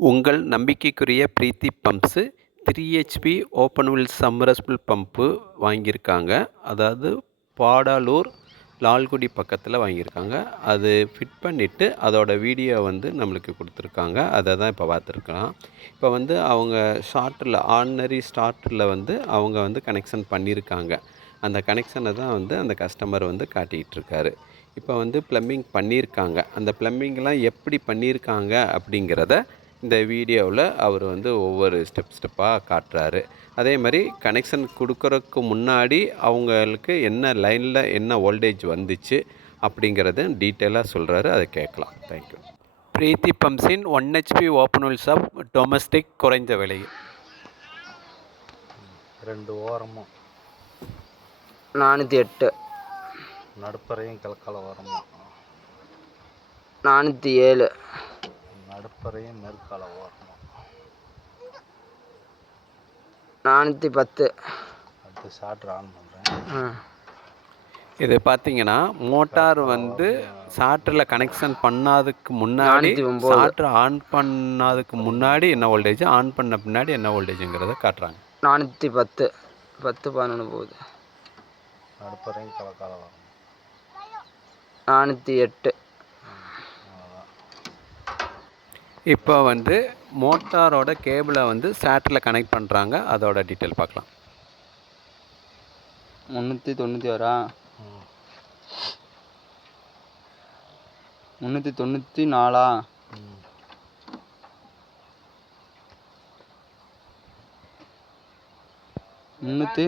உங்கள் நம்பிக்கைக்குரிய Preethi pumps 3 HP open well submersible pump வாங்கியிருக்காங்க. அதாவது பாடாலூர் லால்குடி பக்கத்தில் வாங்கியிருக்காங்க. அது ஃபிட் பண்ணிவிட்டு அதோட வீடியோ வந்து நம்மளுக்கு கொடுத்துருக்காங்க. அதை தான் இப்போ பார்த்துருக்கலாம். இப்போ வந்து அவங்க ஸ்டார்டரில் ஆர்டினரி ஸ்டார்டரில் வந்து அவங்க வந்து கனெக்ஷன் பண்ணியிருக்காங்க. அந்த கனெக்ஷனை தான் வந்து அந்த கஸ்டமர் வந்து காட்டிகிட்டு இருக்காரு. இப்போ வந்து ப்ளம்பிங் பண்ணியிருக்காங்க. அந்த ப்ளம்பிங்லாம் எப்படி பண்ணியிருக்காங்க அப்படிங்கிறத இந்த வீடியோவில் அவர் வந்து ஒவ்வொரு ஸ்டெப்பாக காட்டுறாரு. அதே மாதிரி கனெக்ஷன் கொடுக்குறதுக்கு முன்னாடி அவங்களுக்கு என்ன லைனில் என்ன வோல்டேஜ் வந்துச்சு அப்படிங்கிறத டீட்டெயிலாக சொல்கிறாரு. அதை கேட்கலாம். தேங்க்யூ. பிரீத்தி பம்ப்ஸின் 1 HP open well shop domestic குறைந்த விலை. 2 ஓரமும் 408, நடுப்பறையும் கிழக்கால ஓரமும் 407, நடுப்பறையும் மேற்கால ஓரமும் 410. அடுத்து ஷார்ட்ரு ஆன் பண்ணுறேன். இது பார்த்தீங்கன்னா மோட்டார் வந்து ஸ்டார்டரில் கனெக்ஷன் பண்ணாததுக்கு முன்னாடி, ஸ்டார்டர் ஆன் பண்ணாததுக்கு முன்னாடி என்ன வோல்டேஜ், ஆன் பண்ண பின்னாடி என்ன வோல்டேஜுங்கிறத காட்டுறாங்க. 410, 10 11 போகுது. நடுப்பறையும் கிழக்கால ஓரமும் 408. இப்போ வந்து மோட்டாரோட கேபிளை வந்து ஸ்டார்டரில் கனெக்ட் பண்ணுறாங்க. அதோட டீட்டெயில் பார்க்கலாம். 391, 394, 390.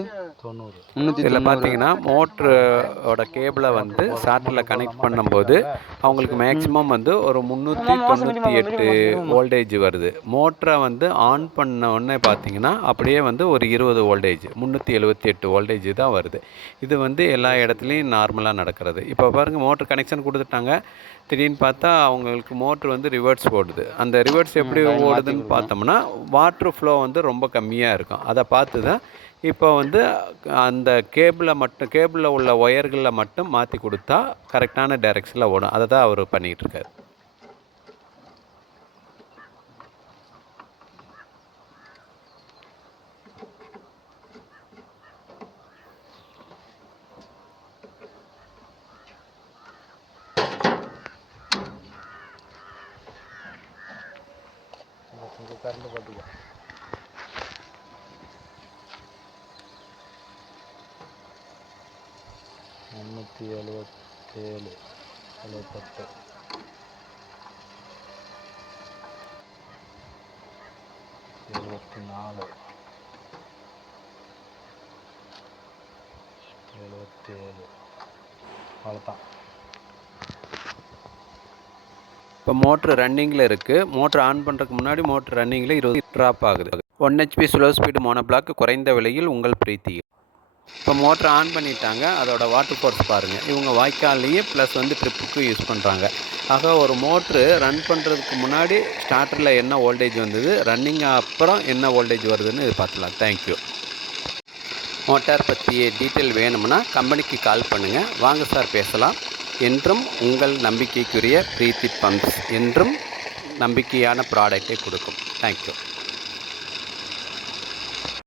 இதில் பார்த்தீங்கன்னா மோட்டரோட கேபிளை வந்து ஸ்டார்டரில் கனெக்ட் பண்ணும்போது அவங்களுக்கு மேக்ஸிமம் வந்து ஒரு 398 வோல்டேஜ் வருது. மோட்டரை வந்து ஆன் பண்ண உடனே பார்த்தீங்கன்னா அப்படியே வந்து ஒரு 20 வோல்டேஜ் 378 வோல்டேஜ் தான் வருது. இது வந்து எல்லா இடத்துலையும் நார்மலாக நடக்கிறது. இப்போ பாருங்கள், மோட்ரு கனெக்ஷன் கொடுத்துட்டாங்க. திடீர்னு பார்த்தா அவங்களுக்கு மோட்ரு வந்து ரிவர்ஸ் ஓடுது. அந்த ரிவர்ஸ் எப்படி ஓடுதுன்னு பார்த்தோம்னா வாட்ரு ஃப்ளோ வந்து ரொம்ப கம்மியாக இருக்கும். அதை பார்த்து தான் இப்போ வந்து அந்த கேபிளில் உள்ள ஒயர்களில் மட்டும் மாற்றி கொடுத்தா கரெக்டான டைரெக்ஷனில் ஓடும். அதை தான் அவர் பண்ணிகிட்ருக்காரு. கரண்ட் பார்த்துக்கோ. முந்நூற்றி 77, 78, 74, 77. அவ்வளோதான். இப்போ மோட்ரு ரன்னிங்கில் இருக்குது. மோட்ரு ஆன் பண்ணுறதுக்கு முன்னாடி மோட்ரு ரன்னிங்கில் 20 ட்ராப் ஆகுது. 1 HP ஸ்லோ ஸ்பீடு மோனோபிளாக் குறைந்த விலையில் உங்கள் பிரீத்தியில். இப்போ மோட்ரு ஆன் பண்ணிட்டாங்க. அதோட வாட்டர் ஃபோர்ஸ் பாருங்கள். இவங்க வாய்க்கால்லையும் ப்ளஸ் வந்து ட்ரிப்புக்கும் யூஸ் பண்ணுறாங்க. ஆக ஒரு மோட்ரு ரன் பண்ணுறதுக்கு முன்னாடி ஸ்டார்டரில் என்ன வோல்டேஜ் வந்தது, ரன்னிங் அப்புறம் என்ன வோல்டேஜ் வருதுன்னு இது பார்த்துலாம். தேங்க்யூ. மோட்டார் பற்றிய டீட்டெயில் வேணும்னா கம்பெனிக்கு கால் பண்ணுங்கள். வாங்க சார் பேசலாம். என்றும் உங்கள் நம்பிக்கைக்குரிய பிரீத்தி பம்ப்ஸ் என்றும் நம்பிக்கையான ப்ராடக்டை கொடுக்கும். தேங்க்யூ.